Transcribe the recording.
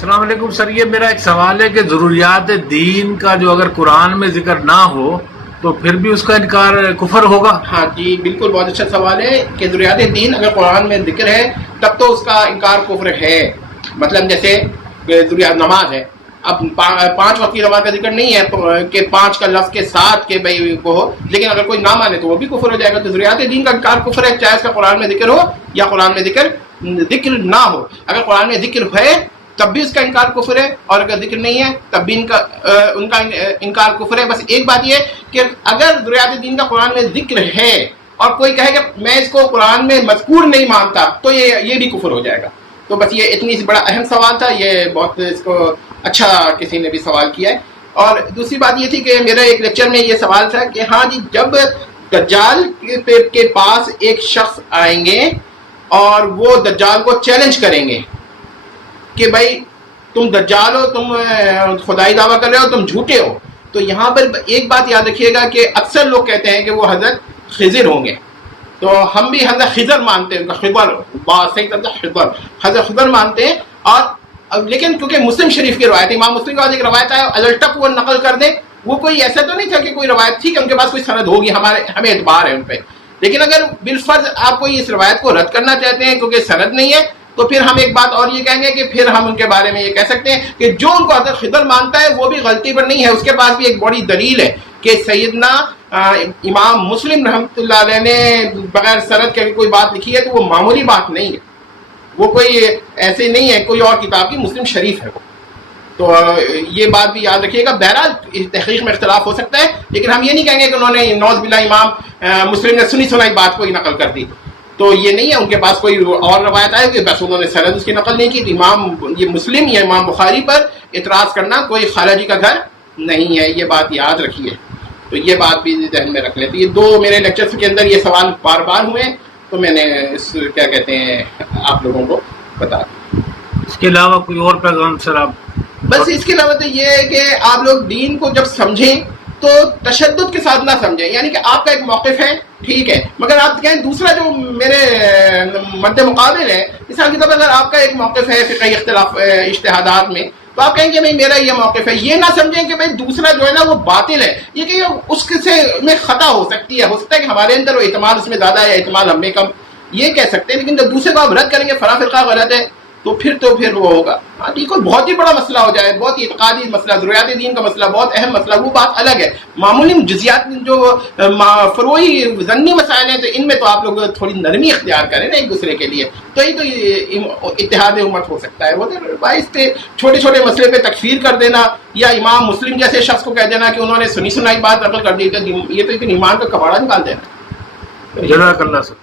السلام علیکم سر، یہ میرا ایک سوال ہے کہ ضروریات دین کا جو اگر قرآن میں ذکر نہ ہو تو پھر بھی اس کا انکار کفر ہوگا؟ ہاں جی بالکل، بہت اچھا سوال ہے کہ ضروریات دین اگر قرآن میں ذکر ہے تب تو اس کا انکار کفر ہے. مطلب جیسے ضروریات نماز ہے، اب 5 وقت کی نماز کا ذکر نہیں ہے کہ 5 کا لفظ کے ساتھ کہ بھائی وہ ہو، لیکن اگر کوئی نہ مانے تو وہ بھی کفر ہو جائے گا. تو ضروریات دین کا انکار کفر ہے، چاہے اس کا قرآن میں ذکر ہو یا قرآن میں ذکر نہ ہو. اگر قرآن میں ذکر ہے تب بھی اس کا انکار کفر ہے، اور اگر ذکر نہیں ہے تب بھی ان کا انکار کفر ہے. بس ایک بات یہ کہ اگر ضروریات دین کا قرآن میں ذکر ہے اور کوئی کہے کہ میں اس کو قرآن میں مذکور نہیں مانتا تو یہ بھی کفر ہو جائے گا. تو بس یہ اتنی سی بڑا اہم سوال تھا، یہ بہت اس کو اچھا کسی نے بھی سوال کیا ہے. اور دوسری بات یہ تھی کہ میرا ایک لیکچر میں یہ سوال تھا کہ ہاں جی، جب دجال کے پاس ایک شخص آئیں گے اور وہ دجال کو چیلنج کریں گے کہ بھائی تم دجال ہو، تم خدائی دعویٰ کر رہے ہو، تم جھوٹے ہو، تو یہاں پر ایک بات یاد رکھیے گا کہ اکثر لوگ کہتے ہیں کہ وہ حضرت خضر ہوں گے. تو ہم بھی حضرت خضر مانتے ہیں، حضرت خضر مانتے ہیں. اور لیکن کیونکہ مسلم شریف کی روایت، امام مسلم کے بعد ایک روایت ہے الٹک وہ نقل کر دیں، وہ کوئی ایسا تو نہیں تھا کہ کوئی روایت تھی کہ ان کے پاس کوئی سند ہوگی، ہمیں اعتبار ہے ان پہ. لیکن اگر بالفرض آپ کو اس روایت کو رد کرنا چاہتے ہیں کیونکہ سند نہیں ہے، تو پھر ہم ایک بات اور یہ کہیں گے کہ پھر ہم ان کے بارے میں یہ کہہ سکتے ہیں کہ جو ان کو حضرت خضر مانتا ہے وہ بھی غلطی پر نہیں ہے، اس کے پاس بھی ایک بڑی دلیل ہے کہ سیدنا امام مسلم رحمۃ اللہ علیہ نے بغیر سند کے کوئی بات لکھی ہے تو وہ معمولی بات نہیں ہے، وہ کوئی ایسے نہیں ہے، کوئی اور کتاب کی مسلم شریف ہے وہ. تو یہ بات بھی یاد رکھیے گا. بہرحال تحقیق میں اختلاف ہو سکتا ہے، لیکن ہم یہ نہیں کہیں گے کہ انہوں نے نوز باللہ امام مسلم نے سنی سنائی بات کو ہی نقل کر دی. تو یہ نہیں ہے ان کے پاس کوئی اور روایت آئے کہ بس انہوں نے سند اس کی نقل نہیں کی. امام یہ مسلم یا امام بخاری پر اعتراض کرنا کوئی خارجی کا گھر نہیں ہے، یہ بات یاد رکھیے. تو یہ بات بھی ذہن میں رکھ لیتے. یہ 2 میرے لیکچرز کے اندر یہ سوال بار بار ہوئے تو میں نے اس کیا کہتے ہیں آپ لوگوں کو بتا دیا. اس کے علاوہ کوئی اور پیغام سر آپ؟ بس اس کے علاوہ تو یہ ہے کہ آپ لوگ دین کو جب سمجھیں تو تشدد کے ساتھ نہ سمجھیں. یعنی کہ آپ کا ایک موقف ہے ٹھیک ہے، مگر آپ کہیں دوسرا جو میرے مد مقابل ہے، مثال کے طور پر اگر آپ کا ایک موقف ہے فقہی اختلاف اجتہادات میں، تو آپ کہیں کہ بھائی میرا یہ موقف ہے. یہ نہ سمجھیں کہ بھائی دوسرا جو ہے نا وہ باطل ہے، یہ کہ اس سے میں خطا ہو سکتی ہے، ہو سکتا ہے کہ ہمارے اندر وہ اعتماد اس میں زیادہ ہے، اعتماد ہم میں کم، یہ کہہ سکتے ہیں. لیکن جب دوسرے کو آپ رد کریں گے فلاں فرقہ غلط ہے تو پھر وہ ہوگا. ہاں ٹھیک ہے، بہت ہی بڑا مسئلہ ہو جائے، بہت ہی اعتقادی مسئلہ، ضروریات دین کا مسئلہ، بہت اہم مسئلہ، وہ بات الگ ہے. معمولی جزیات جو فروعی ضمنی مسائل ہیں تو ان میں تو آپ لوگ تھوڑی نرمی اختیار کریں نا ایک دوسرے کے لیے، تو یہ تو اتحاد امت ہو سکتا ہے. وہ باعث چھوٹے چھوٹے مسئلے پہ تکفیر کر دینا یا امام مسلم جیسے شخص کو کہہ دینا کہ انہوں نے سنی سنائی بات نقل کر دی، یہ تو ایمان کا کباڑا نکال دینا. جزاک اللہ سر.